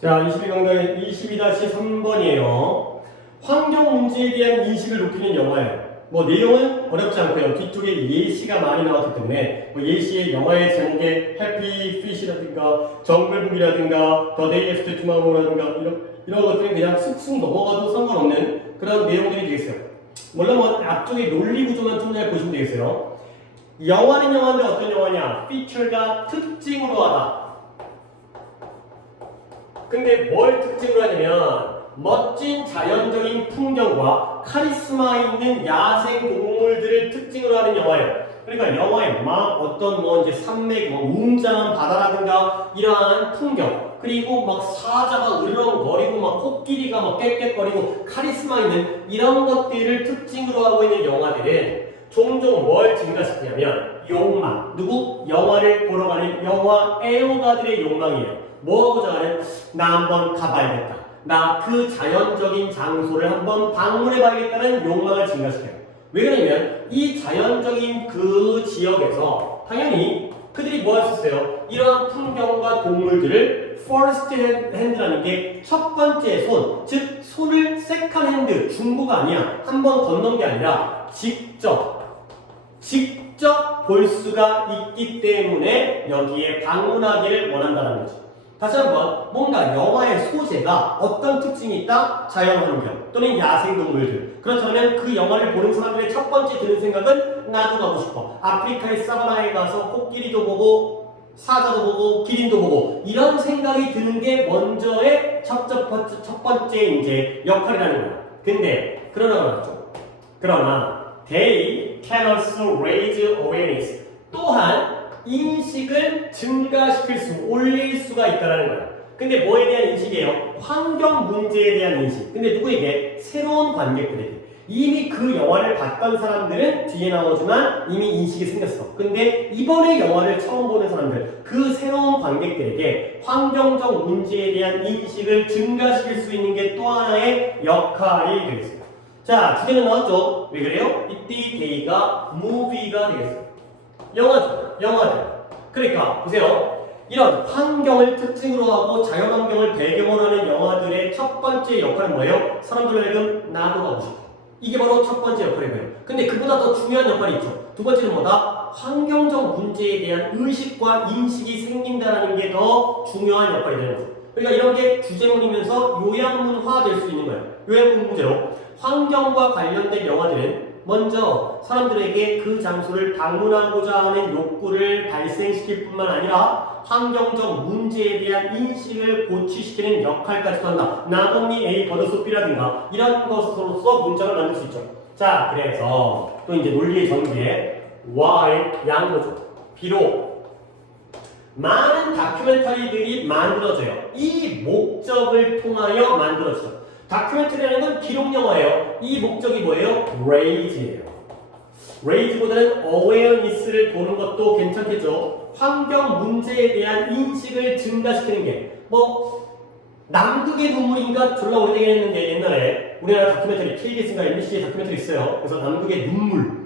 자, 22강의 22-3번이에요. 환경 문제에 대한 인식을 높이는 영화예요. 뭐 내용은 어렵지 않고요. 뒤쪽에 예시가 많이 나왔기 때문에 뭐 예시의 영화의 제목에 해피 피시라든가 정글북이라든가 더 데이 애프터 투마로우라든가 이런 것들은 그냥 쑥쑥 넘어가도 상관없는 그런 내용들이 되겠어요. 물론 앞쪽에 논리 구조만 좀 잘 보시면 되겠어요. 영화는 영화인데 어떤 영화냐? 피처가 특징으로 하다. 근데 뭘 특징으로 하냐면 멋진 자연적인 풍경과 카리스마 있는 야생 동물들을 특징으로 하는 영화예요. 그러니까 영화에 막 어떤 뭐 이제 산맥, 뭐 웅장한 바다라든가 이러한 풍경, 그리고 막 사자가 으르렁거리고 막 코끼리가 막 깨깨거리고 카리스마 있는 이런 것들을 특징으로 하고 있는 영화들은 종종 뭘 증가시키냐면 욕망, 누구? 영화를 보러 가는 영화 애호가들의 욕망이에요. 뭐하고자 하는? 나 한번 가봐야겠다. 나 그 자연적인 장소를 한번 방문해봐야겠다는 욕망을 증가시켜요. 왜 그러냐면 이 자연적인 그 지역에서 당연히 그들이 뭐 할 수 있어요? 이러한 풍경과 동물들을 first hand라는 게 첫 번째 손, 즉 손을 second hand, 중고가 아니야. 한번 건넌 게 아니라 직접 볼 수가 있기 때문에 여기에 방문하기를 원한다는 거죠. 다시 한번 뭔가 영화의 소재가 어떤 특징이 있다? 자연환경 또는 야생동물들. 그렇다면 그 영화를 보는 사람들의 첫 번째 드는 생각은 나도 가고 싶어. 아프리카의 사바나에 가서 코끼리도 보고 사자도 보고 기린도 보고 이런 생각이 드는 게 먼저의 첫 번째 이제 역할이라는 거야. 근데 그러나 they can also raise awareness. 또한 인식을 증가시킬 수, 올릴 수가 있다는 거야. 근데 뭐에 대한 인식이에요? 환경 문제에 대한 인식. 근데 누구에게? 새로운 관객들에게. 이미 그 영화를 봤던 사람들은 뒤에 나오지만 이미 인식이 생겼어. 근데 이번에 영화를 처음 보는 사람들, 그 새로운 관객들에게 환경적 문제에 대한 인식을 증가시킬 수 있는 게 또 하나의 역할이 되겠어요. 자, 주제는 나왔죠? 왜 그래요? 이때 데이가 무비가 되겠어요. 영화들. 그러니까 보세요. 이런 환경을 특징으로 하고 자연환경을 배경으로 하는 영화들의 첫 번째 역할은 뭐예요? 사람들에게는 나도 가고 싶어. 이게 바로 첫 번째 역할이고요. 근데 그보다 더 중요한 역할이 있죠. 두 번째는 뭐다? 환경적 문제에 대한 의식과 인식이 생긴다는 게 더 중요한 역할이 되는 거죠. 그러니까 이런 게 주제문이면서 요약문화 될 수 있는 거예요. 요약문 문제로 환경과 관련된 영화들은 먼저 사람들에게 그 장소를 방문하고자 하는 욕구를 발생시킬 뿐만 아니라 환경적 문제에 대한 인식을 고취시키는 역할까지도 한다. Not only A but also B라든가 이런 것으로서 문장을 만들 수 있죠. 자, 그래서 또 이제 논리의 전개 Why 양보죠. 비록 많은 다큐멘터리들이 만들어져요. 이 목적을 통하여 만들어져요. 다큐멘터리라는 건 기록 영화예요. 이 목적이 뭐예요? raise예요. raise보다는 awareness를 보는 것도 괜찮겠죠. 환경 문제에 대한 인식을 증가시키는 게 남극의 눈물인가 졸라 오래되긴 했는데 옛날에 우리나라 다큐멘터리 KBS인가 MBC의 다큐멘터리 있어요. 그래서 남극의 눈물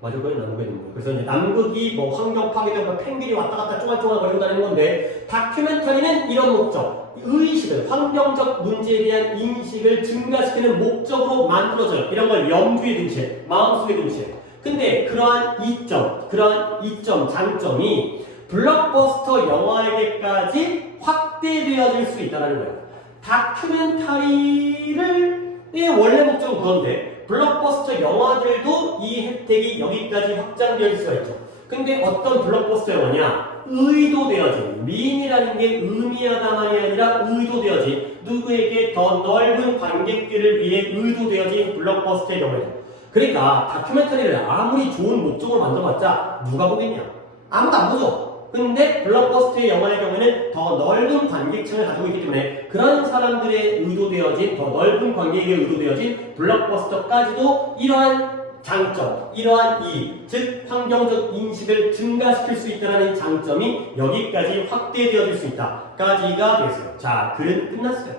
맞을 거예요, 남극의 눈물. 그래서 이제 남극이 환경 파괴되고 펭귄이 왔다 갔다 쪼갈쪼갈 거리고 다니는 건데 다큐멘터리는 이런 목적, 의식을, 환경적 문제에 대한 인식을 증가시키는 목적으로 만들어져요. 이런 걸 염두에 둔 채, 마음속에 둔 채. 근데 그러한 이점, 장점이 블록버스터 영화에게까지 확대되어질 수 있다는 거예요. 다큐멘터리의 원래 목적은 그런데 블록버스터 영화들도 이 혜택이 여기까지 확장될 수가 있죠. 근데 어떤 블록버스터 영화냐? 의도되어진, mean이라는 게 의미하다만이 아니라 의도되어진, 누구에게 더 넓은 관객들을 위해 의도되어진 블록버스터 영화예요. 그러니까 다큐멘터리를 아무리 좋은 목적으로 만들어봤자 누가 보겠냐? 아무도 안 보죠. 근데 블록버스터의 영화의 경우에는 더 넓은 관객층을 가지고 있기 때문에 그런 사람들의 의도되어진, 더 넓은 관객에게 의도되어진 블록버스터까지도 이러한 장점, 이러한 이익, 즉 환경적 인식을 증가시킬 수 있다는 장점이 여기까지 확대되어질 수 있다까지가 되겠어요. 자, 글은 끝났어요.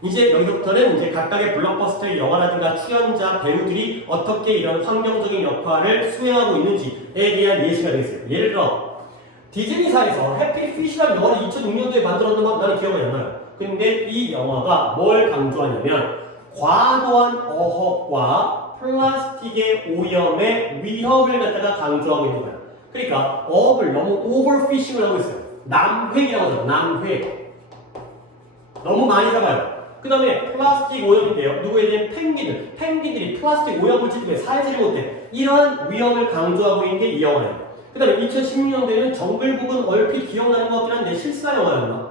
이제 여기서부터는 이제 각각의 블록버스터의 영화라든가 출연자, 배우들이 어떻게 이런 환경적인 역할을 수행하고 있는지에 대한 예시가 되겠어요. 예를 들어 디즈니사에서 해피피쉬라는 영화를 2006년도에 만들었던 건 나는 기억이 안 나요. 근데 이 영화가 뭘 강조하냐면 과도한 어업과 플라스틱의 오염의 위협을 갖다가 강조하고 있는 거야. 그러니까 어업을 너무 오버피싱을 하고 있어요. 남획이라고 하죠. 남획. 너무 많이 잡아요. 그 다음에 플라스틱 오염인데요. 누구에 대한 펭귄들. 펭귄들이 플라스틱 오염물질 때문에 살지를 못해. 이러한 위험을 강조하고 있는 게 이 영화예요. 그 다음에 2016년도에는 정글북은 얼핏 기억나는 것 같긴 한데 실사 영화였나?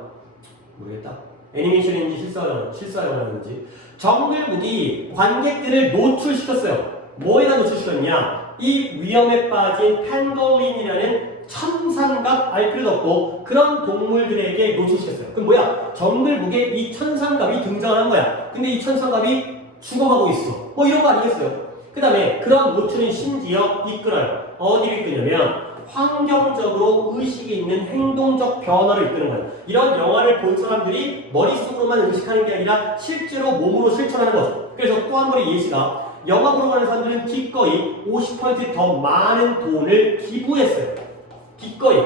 모르겠다. 애니메이션인지 실사 영화였는지. 정글북이 관객들을 노출시켰어요. 뭐에다 노출시켰냐? 이 위험에 빠진 펭걸린이라는 천상갑 알 필요도 없고 그런 동물들에게 노출시켰어요. 그럼 뭐야? 정글북에 이 천상갑이 등장한 거야. 근데 이 천상갑이 죽어가고 있어. 뭐 이런 거 아니겠어요? 그 다음에 그런 노출은 심지어 이끌어요. 어디를 이끄냐면 환경적으로 의식이 있는 행동적 변화를 이끄는 거예요. 이런 영화를 본 사람들이 머릿속으로만 의식하는 게 아니라 실제로 몸으로 실천하는 거죠. 그래서 또 한 번의 예시가 영화 보러 가는 사람들은 기꺼이 50%더 많은 돈을 기부했어요. 기꺼이.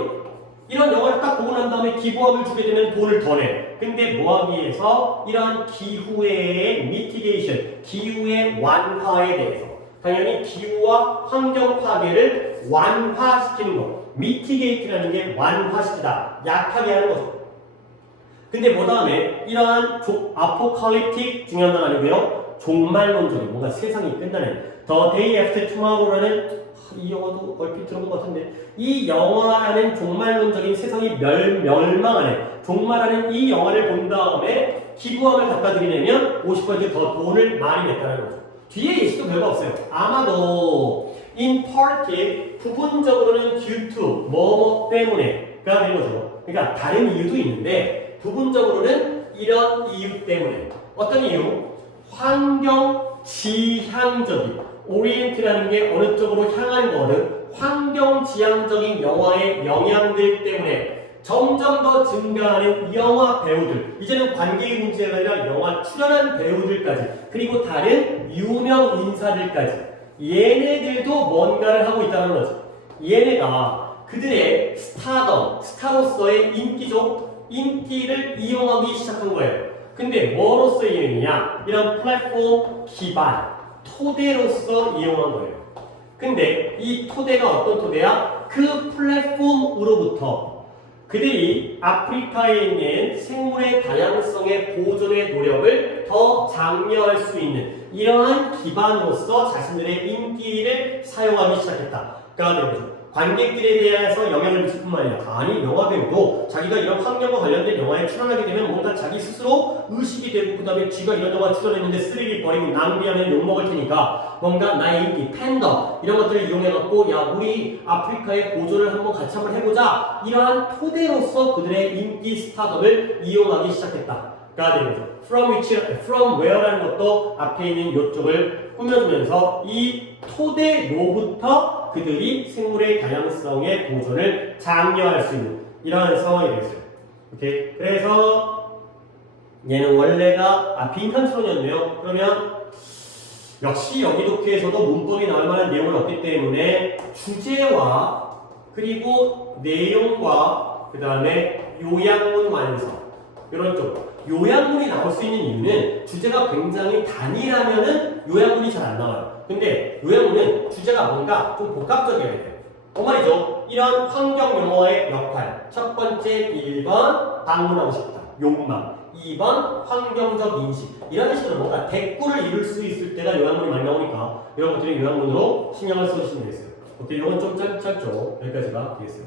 이런 영화를 딱 보고 난 다음에 기부금을 주게 되면 돈을 더 내. 근데 뭐 하기 위해서 이러한 기후의 미티게이션, 기후의 완화에 대해서 당연히 기후와 환경 파괴를 완화시키는 거. 미티게이트라는 게 완화시키다. 약하게 하는 거죠. 근데 뭐 다음에 이러한 아포칼립틱 중요한 건 아니고요. 종말론적인 뭔가 세상이 끝나는 The Day After Tomorrow라는 이 영화도 얼핏 들어본 것 같은데 이 영화라는 종말론적인 세상이 멸망하는 종말하는 이 영화를 본 다음에 기부함을 갖다 드리려면 50%더 돈을 많이 냈다는 거죠. 뒤에 예시도 별거 없어요. 아마도 in part 부분적으로는 due to 뭐뭐 때문에가 된 거죠. 그러니까 다른 이유도 있는데 부분적으로는 이런 이유 때문에 어떤 이유? 환경 지향적인 오리엔트라는 게 어느 쪽으로 향하는 거거든. 환경 지향적인 영화의 영향들 때문에 점점 더 증가하는 영화 배우들, 이제는 관객의 문제가 아니라 영화 출연한 배우들까지, 그리고 다른 유명 인사들까지 얘네들도 뭔가를 하고 있다는 거죠. 얘네가 그들의 스타로서의 인기를 이용하기 시작한 거예요. 근데 뭐로서 이용이냐? 이런 플랫폼 기반, 토대로서 이용한 거예요. 근데 이 토대가 어떤 토대야? 그 플랫폼으로부터 그들이 아프리카에 있는 생물의 다양성의 보존의 노력을 더 장려할 수 있는 이러한 기반으로서 자신들의 인기를 사용하기 시작했다. 그러니까 관객들에 대해서 영향을 미칠 뿐만 아니라 아니 영화배우도 자기가 이런 환경과 관련된 영화에 출연하게 되면 뭔가 자기 스스로 의식이 되고 그 다음에 쥐가 이런 영화 출연했는데 쓰레기 버리고 낭비하면 욕먹을 테니까 뭔가 나의 인기, 팬덤 이런 것들을 이용해갖고 야 우리 아프리카의 보존을 같이 한번 해보자 이러한 토대로서 그들의 인기 스타덤을 이용하기 시작했다. 가 되는 거죠. From where라는 것도 앞에 있는 요쪽을 꾸며주면서 이 토대로부터 그들이 생물의 다양성의 보존을 장려할 수 있는 이러한 상황이 되겠어요. 오케이. 그래서 얘는 원래가 빈칸 추론이었네요. 그러면 역시 여기 독해에서도 문법이 나올 만한 내용은 없기 때문에 주제와 그리고 내용과 그 다음에 요약문 완성 이런 쪽 요약문이 나올 수 있는 이유는 주제가 굉장히 단일하면은 요약문이 잘 안 나와요. 근데 요약문은 주제가 뭔가 좀 복합적이어야 돼요. 그 말이죠. 이런 환경 용어의 역할. 첫 번째 1번 방문하고 싶다. 욕망. 2번 환경적 인식. 이런 식으로 뭔가 대꾸를 이룰 수 있을 때가 요약문이 많이 나오니까 이런 것들이 요약문으로 신경을 써주시면 되겠어요. 오케이, 이건 좀 짧죠. 여기까지가 되겠어요.